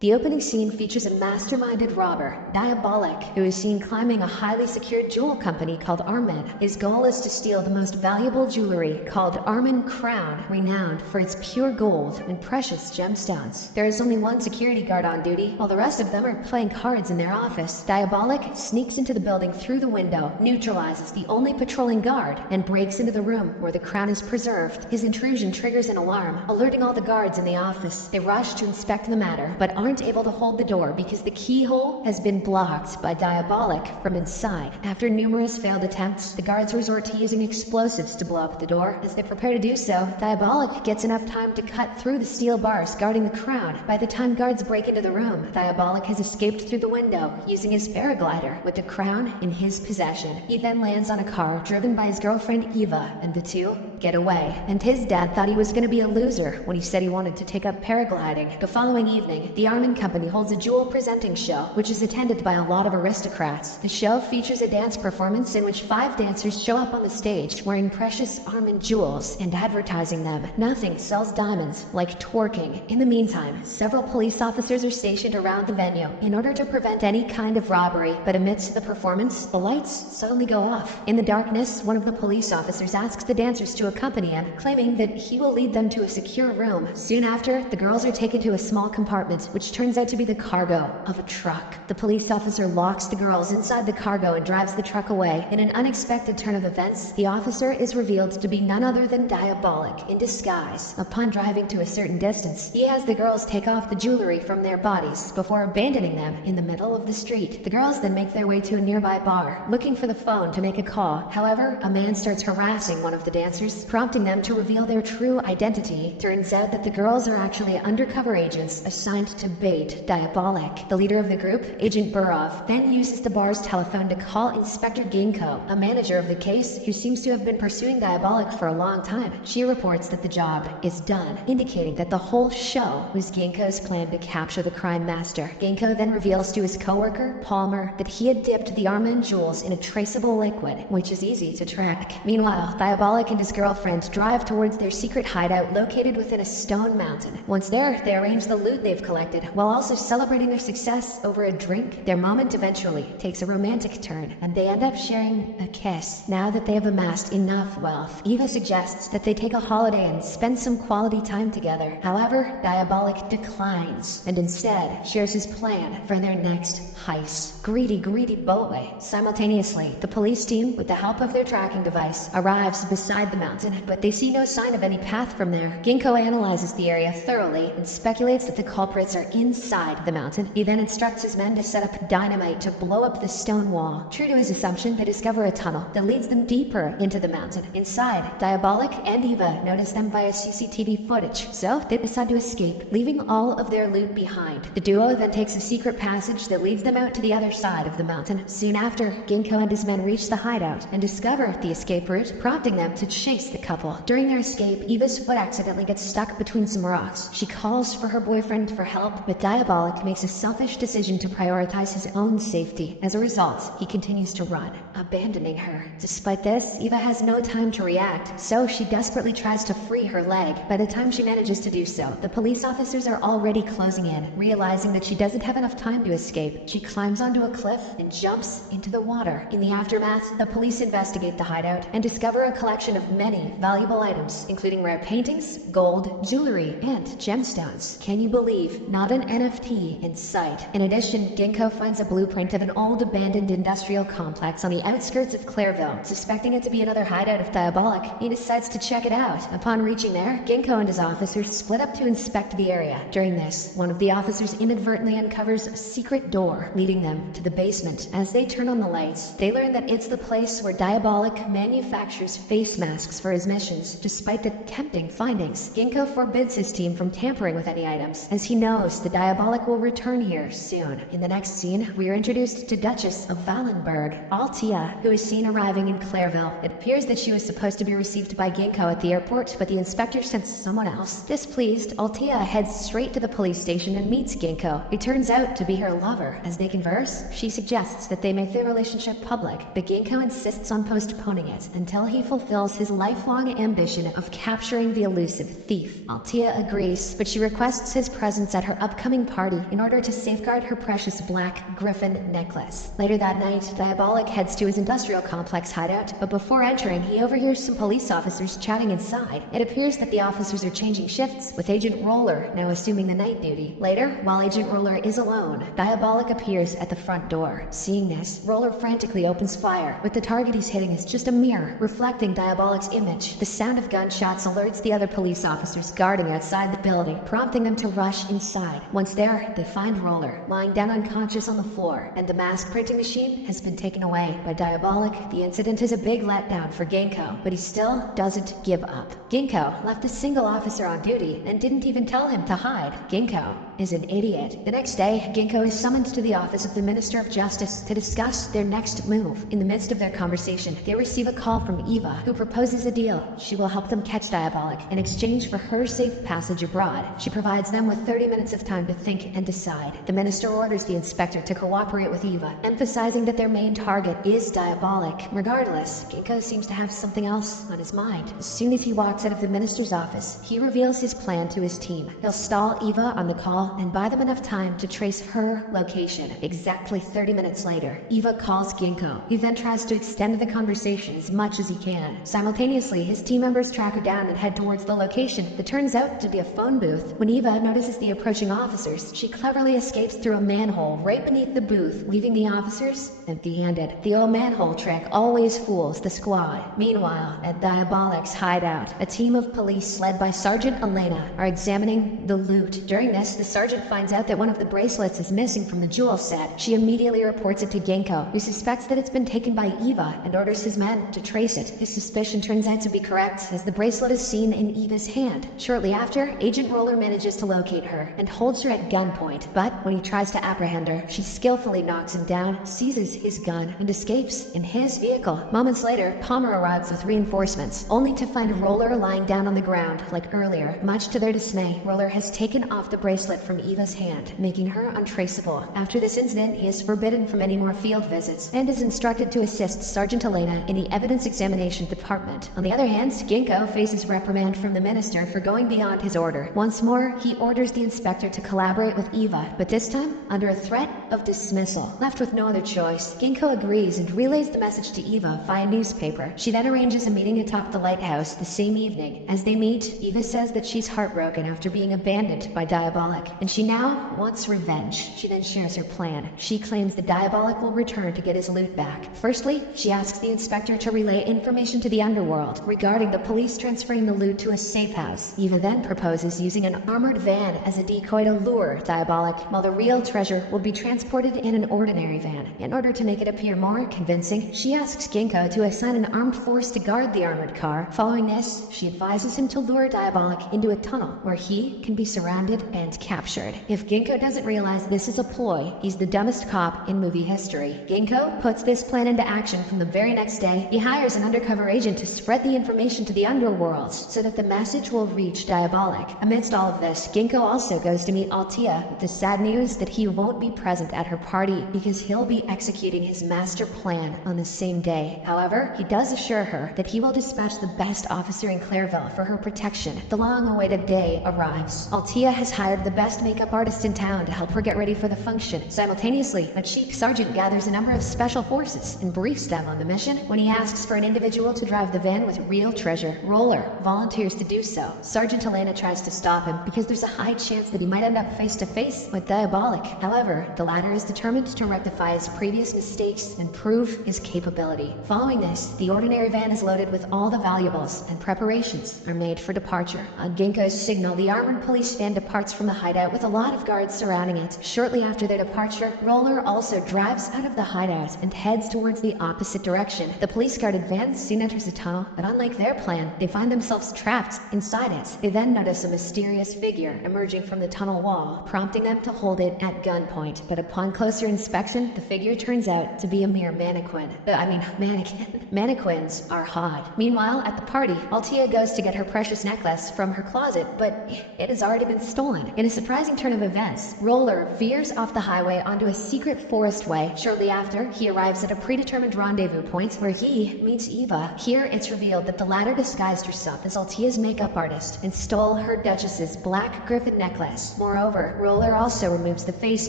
The opening scene features a masterminded robber, Diabolik, who is seen climbing a highly secured jewel company called Armen. His goal is to steal the most valuable jewelry called Armen Crown, renowned for its pure gold and precious gemstones. There is only one security guard on duty, while the rest of them are playing cards in their office. Diabolik sneaks into the building through the window, neutralizes the only patrolling guard, and breaks into the room where the crown is preserved. His intrusion triggers an alarm, alerting all the guards in the office. They rush to inspect the matter, but aren't able to hold the door because the keyhole has been blocked by Diabolik from inside. After numerous failed attempts, the guards resort to using explosives to blow up the door. As they prepare to do so, Diabolik gets enough time to cut through the steel bars guarding the crown. By the time guards break into the room, Diabolik has escaped through the window using his paraglider with the crown in his possession. He then lands on a car driven by his girlfriend Eva, and the two get away. And his dad thought he was going to be a loser when he said he wanted to take up paragliding. The following evening, the Armen Company holds a jewel presenting show, which is attended by a lot of aristocrats. The show features a dance performance in which 5 dancers show up on the stage wearing precious Armen Jewels and advertising them. Nothing sells diamonds like twerking. In the meantime, several police officers are stationed around the venue in order to prevent any kind of robbery, but amidst the performance, the lights suddenly go off. In the darkness, one of the police officers asks the dancers to accompany him, claiming that he will lead them to a secure room. Soon after, the girls are taken to a small compartment, which turns out to be the cargo of a truck. The police officer locks the girls inside the cargo and drives the truck away. In an unexpected turn of events, the officer is revealed to be none other than Diabolik in disguise. Upon driving to a certain distance, he has the girls take off the jewelry from their bodies before abandoning them in the middle of the street. The girls then make their way to a nearby bar, looking for the phone to make a call. However, a man starts harassing one of the dancers, prompting them to reveal their true identity. Turns out that the girls are actually undercover agents assigned to bait Diabolik. The leader of the group, Agent Burov, then uses the bar's telephone to call Inspector Gingko, a manager of the case who seems to have been pursuing Diabolik for a long time. She reports that the job is done, indicating that the whole show was Ginko's plan to capture the crime master. Ginko then reveals to his co-worker, Palmer, that he had dipped the Armen Jewels in a traceable liquid, which is easy to track. Meanwhile, Diabolik and his girlfriend drive towards their secret hideout located within a stone mountain. Once there, they arrange the loot they've collected, while also celebrating their success over a drink. Their moment eventually takes a romantic turn, and they end up sharing a kiss. Now that they have amassed enough wealth, Eva suggests that they take a holiday and spend some quality time together. However, Diabolik declines, and instead shares his plan for their next heist. Greedy boy. Simultaneously, the police team, with the help of their tracking device, arrives beside the mountain, but they see no sign of any path from there. Ginko analyzes the area thoroughly and speculates that the culprits are inside the mountain. He then instructs his men to set up dynamite to blow up the stone wall. True to his assumption, they discover a tunnel that leads them deeper into the mountain. Inside, Diabolik and Eva notice them via CCTV footage, so they decide to escape, leaving all of their loot behind. The duo then takes a secret passage that leads them out to the other side of the mountain. Soon after, Ginko and his men reach the hideout and discover the escape route, prompting them to chase the couple. During their escape, Eva's foot accidentally gets stuck between some rocks. She calls for her boyfriend for help, but Diabolik makes a selfish decision to prioritize his own safety. As a result, he continues to run, abandoning her. Despite this, Eva has no time to react, so she desperately tries to free her leg. By the time she manages to do so, the police officers are already closing in. Realizing that she doesn't have enough time to escape, she climbs onto a cliff and jumps into the water. In the aftermath, the police investigate the hideout and discover a collection of many valuable items, including rare paintings, gold, jewelry, and gemstones. Can you believe? Not an NFT in sight. In addition, Ginko finds a blueprint of an old abandoned industrial complex on the outskirts of Clairville. Suspecting it to be another hideout of Diabolik, he decides to check it out. Upon reaching there, Ginko and his officers split up to inspect the area. During this, one of the officers inadvertently uncovers a secret door leading them to the basement. As they turn on the lights, they learn that it's the place where Diabolik manufactures face masks for his missions. Despite the tempting findings, Ginko forbids his team from tampering with any items, as he knows the Diabolik will return here soon. In the next scene, we are introduced to Duchess of Wallenberg, Altia, who is seen arriving in Clairville. It appears that she was supposed to be received by Ginko at the airport, but the inspector sent someone else. Displeased, Altia heads straight to the police station and meets Ginko, who turns out to be her lover. As they converse, she suggests that they make their relationship public, but Ginko insists on postponing it until he fulfills his life lifelong ambition of capturing the elusive thief. Altia agrees, but she requests his presence at her upcoming party in order to safeguard her precious black griffin necklace. Later that night, Diabolik heads to his industrial complex hideout, but before entering, he overhears some police officers chatting inside. It appears that the officers are changing shifts, with Agent Roller now assuming the night duty. Later, while Agent Roller is alone, Diabolik appears at the front door. Seeing this, Roller frantically opens fire, with the target he's hitting is just a mirror, reflecting Diabolik's image. The sound of gunshots alerts the other police officers guarding outside the building, prompting them to rush inside. Once there, they find Roller, lying down unconscious on the floor, and the mask printing machine has been taken away by Diabolik. The incident is a big letdown for Ginko, but he still doesn't give up. Ginko left a single officer on duty and didn't even tell him to hide. Ginko is an idiot. The next day, Ginko is summoned to the office of the Minister of Justice to discuss their next move. In the midst of their conversation, they receive a call from Eva, who proposes a deal. She will help them catch Diabolik in exchange for her safe passage abroad. She provides them with 30 minutes of time to think and decide. The minister orders the inspector to cooperate with Eva, emphasizing that their main target is Diabolik. Regardless, Ginko seems to have something else on his mind. As soon as he walks out of the minister's office, he reveals his plan to his team. He'll stall Eva on the call and buy them enough time to trace her location. Exactly 30 minutes later, Eva calls Ginko. He then tries to extend the conversation as much as he can. Simultaneously, his team members track her down and head towards the location that turns out to be a phone booth. When Eva notices the approaching officers, she cleverly escapes through a manhole right beneath the booth, leaving the officers empty-handed. The old manhole trick always fools the squad. Meanwhile, at Diabolik's hideout, a team of police led by Sergeant Elena are examining the loot. During this, the sergeant finds out that one of the bracelets is missing from the jewel set. She immediately reports it to Ginko, who suspects that it's been taken by Eva and orders his men to trace it. His suspicion turns out to be correct, as the bracelet is seen in Eva's hand. Shortly after, Agent Roller manages to locate her and holds her at gunpoint, but when he tries to apprehend her, she skillfully knocks him down, seizes his gun, and escapes in his vehicle. Moments later, Palmer arrives with reinforcements, only to find Roller lying down on the ground like earlier. Much to their dismay, Roller has taken off the bracelet from Eva's hand, making her untraceable. After this incident, he is forbidden from any more field visits and is instructed to assist Sergeant Elena in the evidence examination department. On the other hand, Ginko faces reprimand from the minister for going beyond his order. Once more, he orders the inspector to collaborate with Eva, but this time under a threat of dismissal. Left with no other choice, Ginko agrees and relays the message to Eva via newspaper. She then arranges a meeting atop the lighthouse the same evening. As they meet, Eva says that she's heartbroken after being abandoned by Diabolik, and she now wants revenge. She then shares her plan. She claims that Diabolik will return to get his loot back. Firstly, she asks the inspector to relay information to the underworld regarding the police transferring the loot to a safe house. Eva then proposes using an armored van as a decoy to lure Diabolik, while the real treasure will be transported in an ordinary van. In order to make it appear more convincing, she asks Ginko to assign an armed force to guard the armored car. Following this, she advises him to lure Diabolik into a tunnel where he can be surrounded and captured. If Ginko doesn't realize this is a ploy, he's the dumbest cop in movie history. Ginko puts this plan into action from the very next day. He hires an undercover agent to spread the information to the underworld so that the message will reach Diabolik. Amidst all of this, Ginko also goes to meet Altia with the sad news that he won't be present at her party because he'll be executing his master plan on the same day. However, he does assure her that he will dispatch the best officer in Clairville for her protection. The long-awaited day arrives. Altia has hired the best makeup artist in town to help her get ready for the function. Simultaneously, a chief sergeant gathers a number of special forces and briefs them on the mission. When he asks for an individual to drive the van with real treasure, Roller volunteers to do so. Sergeant Elena tries to stop him because there's a high chance that he might end up face-to-face with Diabolik. However, the latter is determined to rectify his previous mistakes and prove his capability. Following this, the ordinary van is loaded with all the valuables, and preparations are made for departure. On Ginko's signal, the armored police van departs from the hideout with a lot of guards surrounding it. Shortly after their departure, Roller also drives out of the hideout and heads towards the opposite direction. The police-guarded van soon enters a tunnel, but unlike their plan, they find themselves trapped inside it. They then notice a mysterious figure emerging from the tunnel wall, prompting them to hold it at gunpoint. But upon closer inspection, the figure turns out to be a mere mannequin. Mannequin. Mannequins are hot. Meanwhile, at the party, Altia goes to get her precious necklace from her closet, but it has already been stolen. In a surprise surprising turn of events, Roller veers off the highway onto a secret forest way. Shortly after, he arrives at a predetermined rendezvous point where he meets Eva. Here, it's revealed that the latter disguised herself as Altia's makeup artist and stole her Duchess's black griffin necklace. Moreover, Roller also removes the face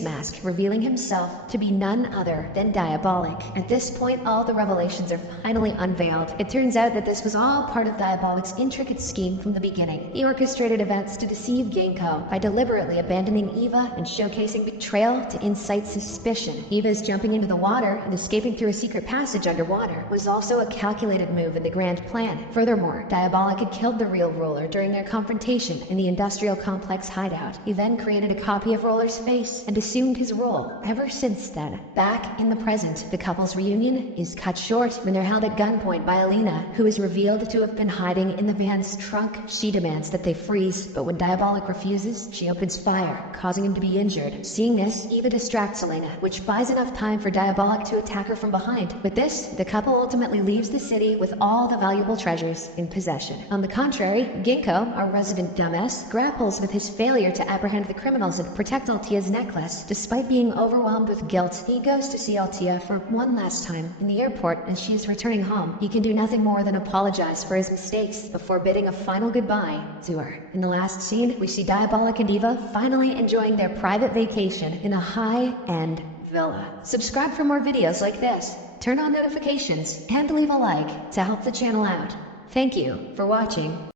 mask, revealing himself to be none other than Diabolik. At this point, all the revelations are finally unveiled. It turns out that this was all part of Diabolik's intricate scheme from the beginning. He orchestrated events to deceive Ginko by deliberately abandoning Eva and showcasing betrayal to incite suspicion. Eva's jumping into the water and escaping through a secret passage underwater was also a calculated move in the grand plan. Furthermore, Diabolik had killed the real Roller during their confrontation in the industrial complex hideout. He then created a copy of Roller's face and assumed his role. Ever since then, back in the present, the couple's reunion is cut short when they're held at gunpoint by Alina, who is revealed to have been hiding in the van's trunk. She demands that they freeze, but when Diabolik refuses, she opens fire, causing him to be injured. Seeing this, Eva distracts Alina, which buys enough time for Diabolik to attack her from behind. With this, the couple ultimately leaves the city with all the valuable treasures in possession. On the contrary, Ginko, our resident dumbass, grapples with his failure to apprehend the criminals and protect Altia's necklace. Despite being overwhelmed with guilt, he goes to see Altia for one last time in the airport as she is returning home. He can do nothing more than apologize for his mistakes before bidding a final goodbye to her. In the last scene, we see Diabolik and Eva finally enjoying their private vacation in a high-end villa. Subscribe for more videos like this, turn on notifications, and leave a like to help the channel out. Thank you for watching.